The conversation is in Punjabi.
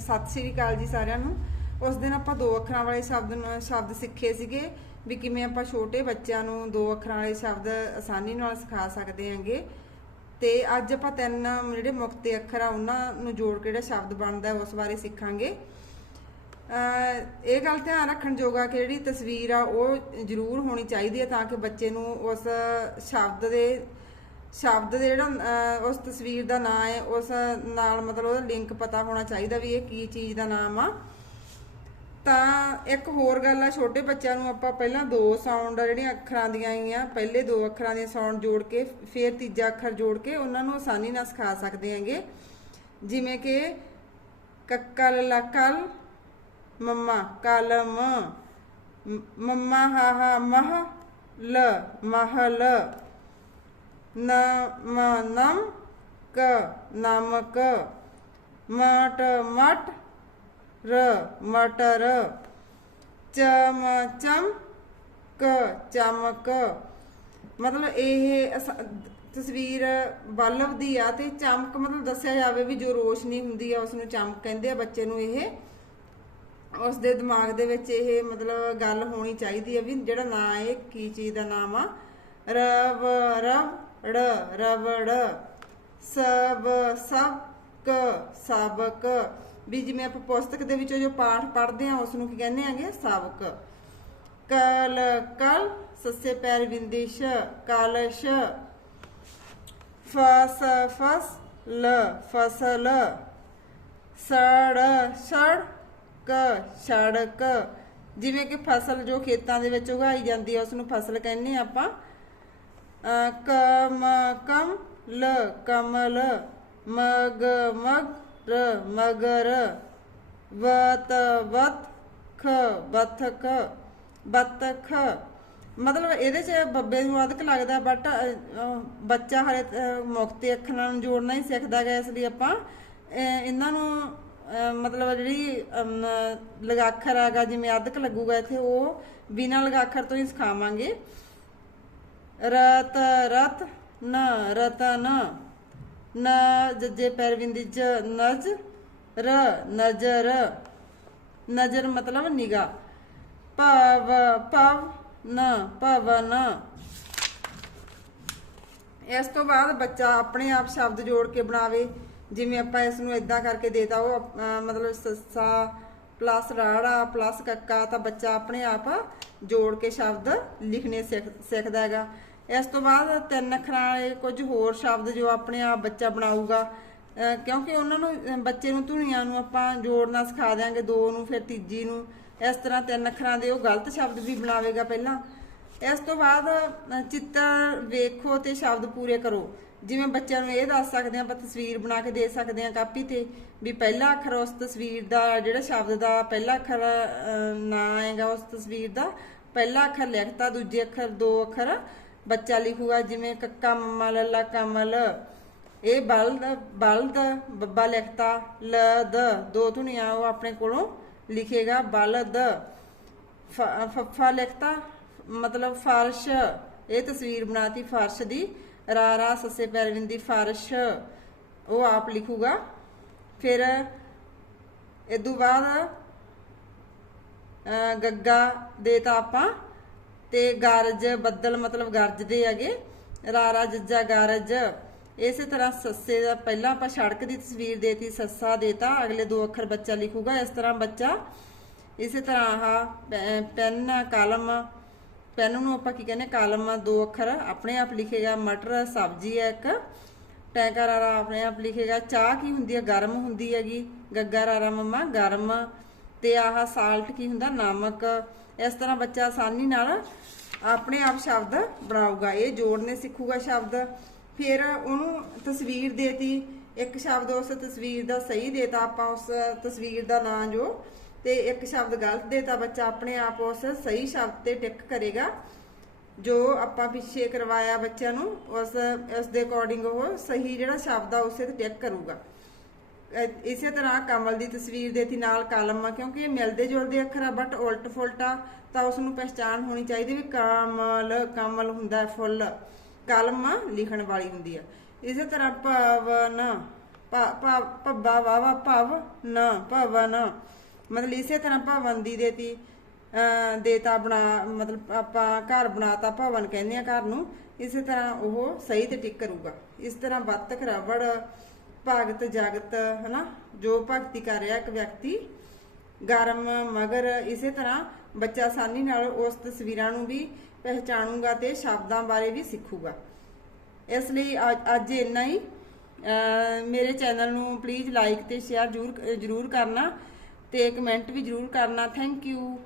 ਸਤਿ ਸ੍ਰੀ ਅਕਾਲ ਜੀ ਸਾਰਿਆਂ ਨੂੰ। ਉਸ ਦਿਨ ਆਪਾਂ ਦੋ ਅੱਖਰਾਂ ਵਾਲੇ ਸ਼ਬਦ ਸ਼ਬਦ ਸਿੱਖੇ ਸੀਗੇ ਵੀ ਕਿਵੇਂ ਆਪਾਂ ਛੋਟੇ ਬੱਚਿਆਂ ਨੂੰ ਦੋ ਅੱਖਰਾਂ ਵਾਲੇ ਸ਼ਬਦ ਆਸਾਨੀ ਨਾਲ ਸਿਖਾ ਸਕਦੇ ਹਾਂਗੇ। ਤੇ ਅੱਜ ਆਪਾਂ ਤਿੰਨ ਜਿਹੜੇ ਮੁਕਤੇ ਅੱਖਰ ਆ, ਉਹਨਾਂ ਨੂੰ ਜੋੜ ਕੇ ਜਿਹੜਾ ਸ਼ਬਦ ਬਣਦਾ ਉਸ ਬਾਰੇ ਸਿੱਖਾਂਗੇ। ਇਹ ਗੱਲ ਧਿਆਨ ਰੱਖਣ ਯੋਗਾ ਕਿ ਜਿਹੜੀ ਤਸਵੀਰ ਆ, ਉਹ ਜ਼ਰੂਰ ਹੋਣੀ ਚਾਹੀਦੀ ਹੈ ਤਾਂ ਕਿ ਬੱਚੇ ਨੂੰ ਉਸ ਸ਼ਬਦ ਦੇ ਸ਼ਬਦ ਦੇ ਜਿਹੜਾ ਉਸ ਤਸਵੀਰ ਦਾ ਨਾਮ ਹੈ, ਉਸ ਨਾਲ ਮਤਲਬ ਉਹਦਾ ਲਿੰਕ ਪਤਾ ਹੋਣਾ ਚਾਹੀਦਾ ਵੀ ਇਹ ਕੀ ਚੀਜ਼ ਦਾ ਨਾਮ ਆ। ਤਾਂ ਇੱਕ ਹੋਰ ਗੱਲ ਆ, ਛੋਟੇ ਬੱਚਿਆਂ ਨੂੰ ਆਪਾਂ ਪਹਿਲਾਂ ਦੋ ਸਾਊਂਡ ਜਿਹੜੀਆਂ ਅੱਖਰਾਂ ਦੀਆਂ ਆਈਆਂ ਪਹਿਲੇ ਦੋ ਅੱਖਰਾਂ ਦੇ ਸਾਊਂਡ ਜੋੜ ਕੇ, ਫਿਰ ਤੀਜਾ ਅੱਖਰ ਜੋੜ ਕੇ ਉਹਨਾਂ ਨੂੰ ਆਸਾਨੀ ਨਾਲ ਸਿਖਾ ਸਕਦੇ ਹਾਂਗੇ। ਜਿਵੇਂ ਕਿ, ਕੱਕਲ ਲਕਲ, ਮੰਮਾ ਕਲਮ, ਮ- ਮੰਮਾ ਹਾ ਹਾ ਮਹ, ਲ, ਮਹਲ। ਨ ਮ ਨਮ ਕ ਨਮਕ ਮਟ ਮਟ ਰ ਮਟਰ ਚਮ ਚਮ ਕ ਚਮਕ ਮਤਲਬ ਇਹ ਤਸਵੀਰ ਬਲਬ ਦੀ ਆ ਤੇ ਚਮਕ ਮਤਲਬ ਦੱਸਿਆ ਜਾਵੇ ਵੀ ਜੋ ਰੋਸ਼ਨੀ ਹੁੰਦੀ ਆ ਉਸ ਨੂੰ ਚਮਕ ਕਹਿੰਦੇ ਆ ਬੱਚੇ ਨੂੰ ਇਹ। ਉਸ ਦੇ ਦਿਮਾਗ ਦੇ ਵਿੱਚ ਇਹ ਮਤਲਬ ਗੱਲ ਹੋਣੀ ਚਾਹੀਦੀ ਹੈ ਵੀ ਜਿਹੜਾ ਨਾਂ ਇਹ ਕੀ ਚੀਜ਼ ਦਾ ਨਾਮ ਆ? ਰਵ ਰਵ ੜ, ਰਵੜ ਸਭ ਸਭ ਸਬਕ ਵੀ ਜਿਵੇਂ ਆਪਾਂ ਪੁਸਤਕ ਦੇ ਵਿੱਚੋਂ ਜੋ ਪਾਠ ਪੜ੍ਹਦੇ ਆ ਉਸ ਨੂੰ ਕੀ ਕਹਿੰਦੇ ਆਂਗੇ ਸਬਕ ਕਲ ਕਲ, ਸੱਸੇ ਪੈਰ ਬਿੰਦਿਸ਼ ਕਲਸ਼। ਫਸ ਫਸ, ਲ, ਫਸਲ। ਸੜ ਸੜਕ ਸੜਕ। ਜਿਵੇਂ ਕਿ ਫਸਲ ਜੋ ਖੇਤਾਂ ਦੇ ਵਿੱਚ ਉਗਾਈ ਜਾਂਦੀ ਹੈ ਉਸ ਨੂੰ ਫਸਲ ਕਹਿੰਦੇ ਆ ਆਪਾਂ। ਅਹ ਕਮ ਕਮ ਲ, ਕਮਲ, ਮਗ ਮਗ, ਰ, ਮਗਰ, ਵਤ ਵਤ, ਖ ਬਤਖ ਬਤਖ। ਮਤਲਬ ਇਹਦੇ ਚ ਬੱਬੇ ਨੂੰ ਅਧਕ ਲੱਗਦਾ ਬਟ ਬੱਚਾ ਹਰੇ ਮੁਕਤੀ ਅੱਖਰਾਂ ਨੂੰ ਜੋੜਨਾ ਹੀ ਸਿੱਖਦਾ ਗਿਆ ਇਸ ਲਈ ਆਪਾਂ ਇਹਨਾਂ ਨੂੰ ਮਤਲਬ ਜਿਹੜੀ ਲਗਾਖਰ ਆਗਾ ਜਿਵੇਂ ਅਧਕ ਲੱਗੂਗਾ ਇੱਥੇ, ਉਹ ਬਿਨਾਂ ਲਗਾਖਰ ਤੋਂ ਹੀ ਸਿਖਾਵਾਂਗੇ। ਰਤ ਰਤ ਨ ਰਤਨ। ਨ ਜੱਜੇ ਪੈਰ ਬਿੰਦੀ ਜ ਨਜ ਰ ਨਜ਼ਰ। ਨਜ਼ਰ ਮਤਲਬ ਨਿਗਾ ਭਵ ਭਵ ਨ ਭਵਨ। ਇਸ ਤੋਂ ਬਾਅਦ ਬੱਚਾ ਆਪਣੇ ਆਪ ਸ਼ਬਦ ਜੋੜ ਕੇ ਬਣਾਵੇ। ਜਿਵੇਂ ਆਪਾਂ ਇਸ ਨੂੰ ਇਦਾਂ ਕਰਕੇ ਦੇਤਾ ਉਹ ਅਹ, ਮਤਲਬ ਸੱਸਾ ਪਲੱਸ ਰਾੜਾ, ਪਲੱਸ ਕੱਕਾ, ਤਾਂ ਬੱਚਾ ਆਪਣੇ ਆਪ ਜੋੜ ਕੇ ਸ਼ਬਦ ਲਿਖਣੇ ਸਿੱਖ- ਸਿੱਖਦਾ ਹੈਗਾ। ਇਸ ਤੋਂ ਬਾਅਦ ਤਿੰਨ ਅੱਖਰਾਂ ਵਾਲੇ ਕੁਝ ਹੋਰ ਸ਼ਬਦ ਜੋ ਆਪਣੇ ਆਪ ਬੱਚਾ ਬਣਾਊਗਾ ਕਿਉਂਕਿ ਉਹਨਾਂ ਨੂੰ ਬੱਚੇ ਨੂੰ ਧੁਨੀਆਂ ਨੂੰ ਆਪਾਂ ਜੋੜਨਾ ਸਿਖਾ ਦਿਆਂਗੇ, ਦੋ ਨੂੰ, ਫਿਰ ਤੀਜੀ ਨੂੰ। ਇਸ ਤਰ੍ਹਾਂ ਤਿੰਨ ਅੱਖਰਾਂ ਦੇ ਉਹ ਗਲਤ ਸ਼ਬਦ ਵੀ ਬਣਾਵੇਗਾ ਪਹਿਲਾਂ। ਇਸ ਤੋਂ ਬਾਅਦ ਚਿੱਤਰ ਵੇਖੋ ਤੇ ਸ਼ਬਦ ਪੂਰੇ ਕਰੋ। ਜਿਵੇਂ ਬੱਚਿਆਂ ਨੂੰ ਇਹ ਦੱਸ ਸਕਦੇ ਹਾਂ ਆਪਾਂ ਤਸਵੀਰ ਬਣਾ ਕੇ ਦੇ ਸਕਦੇ ਹਾਂ ਕਾਪੀ ਤੇ ਵੀ ਪਹਿਲਾ ਅੱਖਰ ਉਸ ਤਸਵੀਰ ਦਾ ਜਿਹੜਾ ਸ਼ਬਦ ਦਾ ਪਹਿਲਾ ਅੱਖਰ ਅ, ਨਾਂ ਹੈਗਾ ਉਸ ਤਸਵੀਰ ਦਾ ਪਹਿਲਾ ਅੱਖਰ ਲਿਖਤਾ ਦੂਜੇ ਅੱਖਰ ਦੋ ਅੱਖਰ ਬੱਚਾ ਲਿਖੂਗਾ ਜਿਵੇਂ ਕੱਕਾ ਮੰਮਾ ਲੱਲਾ ਕਮਲ। ਇਹ ਬਲਦ ਬਲਦ ਬੱਬਾ ਲਿਖਤਾ ਲ ਦ ਦੋ ਧੁਨੀਆਂ ਉਹ ਆਪਣੇ ਕੋਲੋਂ ਲਿਖੇਗਾ ਬਲਦ। ਫ- ਫੱਫਾ ਲਿਖਤਾ ਮਤਲਬ ਫਰਸ਼, ਇਹ ਤਸਵੀਰ ਬਣਾਤੀ ਫਰਸ਼ ਦੀ ਰਾ ਰਾ ਸੱਸੇ ਪੈਰ ਦੀ ਫਰਸ਼, ਉਹ ਆਪ ਲਿਖੂਗਾ। ਫਿਰ ਇਦੋਂ ਬਾਅਦ ਗੱਗਾ ਦੇ ਤਾਂ ਆਪਾਂ, ਤੇ ਗਰਜ, ਬੱਦਲ ਮਤਲਬ ਗਰਜਦੇ ਹੈਗੇ। ਰਾਰਾ, ਜੱਜਾ, ਗਰਜ, ਇਸੇ ਤਰ੍ਹਾਂ ਸੱਸੇ ਦਾ ਪਹਿਲਾਂ ਆਪਾਂ ਸੜਕ ਦੀ ਤਸਵੀਰ ਦੇਤੀ, ਸੱਸਾ ਦੇਤਾ, ਅਗਲੇ ਦੋ ਅੱਖਰ ਬੱਚਾ ਲਿਖੂਗਾ, ਇਸ ਤਰ੍ਹਾਂ ਬੱਚਾ। ਇਸੇ ਤਰ੍ਹਾਂ ਆਹ ਪੈ- ਪੈਨ, ਕਲਮ ਪੈਨ ਨੂੰ ਆਪਾਂ ਕੀ ਕਹਿੰਦੇ ਕਲਮ ਦੋ ਅੱਖਰ, ਆਪਣੇ ਆਪ ਲਿਖੇਗਾ ਮਟਰ, ਸਬਜ਼ੀ ਹੈ ਇੱਕ। ਟੈਂਕਰ ਰਾਰਾ ਆਪਣੇ ਆਪ ਲਿਖੇਗਾ ਚਾਹ ਕੀ ਹੁੰਦੀ ਹੈ? ਗਰਮ ਹੁੰਦੀ ਹੈਗੀ। ਗੱਗਾ ਰਾਰਾ ਮੰਮਾ, ਗਰਮ। ਤੇ ਆਹ ਸਾਲਟ ਕੀ ਹੁੰਦਾ? ਨਮਕ। ਇਸ ਤਰ੍ਹਾਂ ਬੱਚਾ ਆਸਾਨੀ ਨਾਲ ਆਪਣੇ ਆਪ ਸ਼ਬਦ ਬਣਾਊਗਾ। ਇਹ ਜੋੜਨੇ ਸਿੱਖੂਗਾ ਸ਼ਬਦ। ਫਿਰ ਉਹਨੂੰ ਤਸਵੀਰ ਦੇਤੀ। ਇੱਕ ਸ਼ਬਦ ਉਸ ਤਸਵੀਰ ਦਾ ਸਹੀ ਦੇਤਾ ਆਪਾਂ, ਉਸ ਤਸਵੀਰ ਦਾ ਨਾਂ ਜੋ ਤੇ ਇੱਕ ਸ਼ਬਦ ਗਲਤ ਦੇ ਤਾਂ ਬੱਚਾ ਆਪਣੇ ਆਪ ਉਸ ਸਹੀ ਸ਼ਬਦ ਤੇ ਟਿਕ ਕਰੇਗਾ, ਜੋ ਆਪਾਂ ਪਿੱਛੇ ਕਰਵਾਇਆ ਬੱਚਿਆਂ ਨੂੰ, ਉਸ ਉਸ ਦੇ ਅਕੋਰਡਿੰਗ ਉਹ ਸਹੀ ਜਿਹੜਾ ਸ਼ਬਦ ਆ ਉਸੇ ਤੇ ਟਿਕ ਕਰੂਗਾ। ਇਸੇ ਤਰ੍ਹਾਂ ਕਮਲ ਦੀ ਤਸਵੀਰ ਦੇਤੀ ਨਾਲ ਕਲਮ ਆ, ਕਿਉਂਕਿ ਇਹ ਮਿਲਦੇ ਜੁਲਦੇ ਅੱਖਰ ਆ ਬਟ ਉਲਟ ਫੁਲਟਾ ਤਾਂ ਉਸ ਨੂੰ ਪਛਾਣ ਹੋਣੀ ਚਾਹੀਦੀ ਵੀ ਕਮਲ ਕਮਲ ਹੁੰਦਾ ਫੁੱਲ। ਕਲਮ ਲਿਖਣ ਵਾਲੀ ਹੁੰਦੀ ਆ। ਇਸੇ ਤਰ੍ਹਾਂ ਪਵਨ ਭਾ- ਭੱਬਾ ਵਾਵਾ ਭਵ ਨਾ ਭਵਨ। ਮਤਲਬ ਇਸੇ ਤਰ੍ਹਾਂ ਭਵਨ ਦੀ ਦੇਤੀ ਦੇਤਾ ਬਣਾ, ਮਤਲਬ ਆਪਾਂ ਘਰ ਬਣਾਤਾ ਭਵਨ ਕਹਿੰਦੇ ਆ ਘਰ ਨੂੰ, ਇਸੇ ਤਰ੍ਹਾਂ ਉਹ ਸਹੀ ਤੇ ਟਿਕ ਕਰੂਗਾ। ਇਸ ਤਰ੍ਹਾਂ ਬੱਤਕ ਰਵੜ ਭਗਤ, ਜਗਤ, ਹਨਾ, ਜੋ ਭਗਤੀ ਕਰ ਰਿਹਾ ਇੱਕ ਵਿਅਕਤੀ, ਗਰਮ, ਮਗਰ, ਇਸੇ ਤਰ੍ਹਾਂ ਬੱਚਾ ਆਸਾਨੀ ਨਾਲ ਉਸ ਤਸਵੀਰਾਂ ਨੂੰ ਵੀ ਪਹਿਚਾਣੂਗਾ ਤੇ ਸ਼ਬਦਾਂ ਬਾਰੇ ਵੀ ਸਿੱਖੂਗਾ। ਇਸ ਲਈ ਅੱਜ- ਅੱਜ ਇੰਨਾ ਹੀ। ਮੇਰੇ ਚੈਨਲ ਨੂੰ ਪਲੀਜ਼ ਲਾਈਕ ਤੇ ਸ਼ੇਅਰ ਜਰੂਰ ਜਰੂਰ ਕਰਨਾ। ਤੇ ਕਮੈਂਟ ਵੀ ਜਰੂਰ ਕਰਨਾ ਥੈਂਕ ਯੂ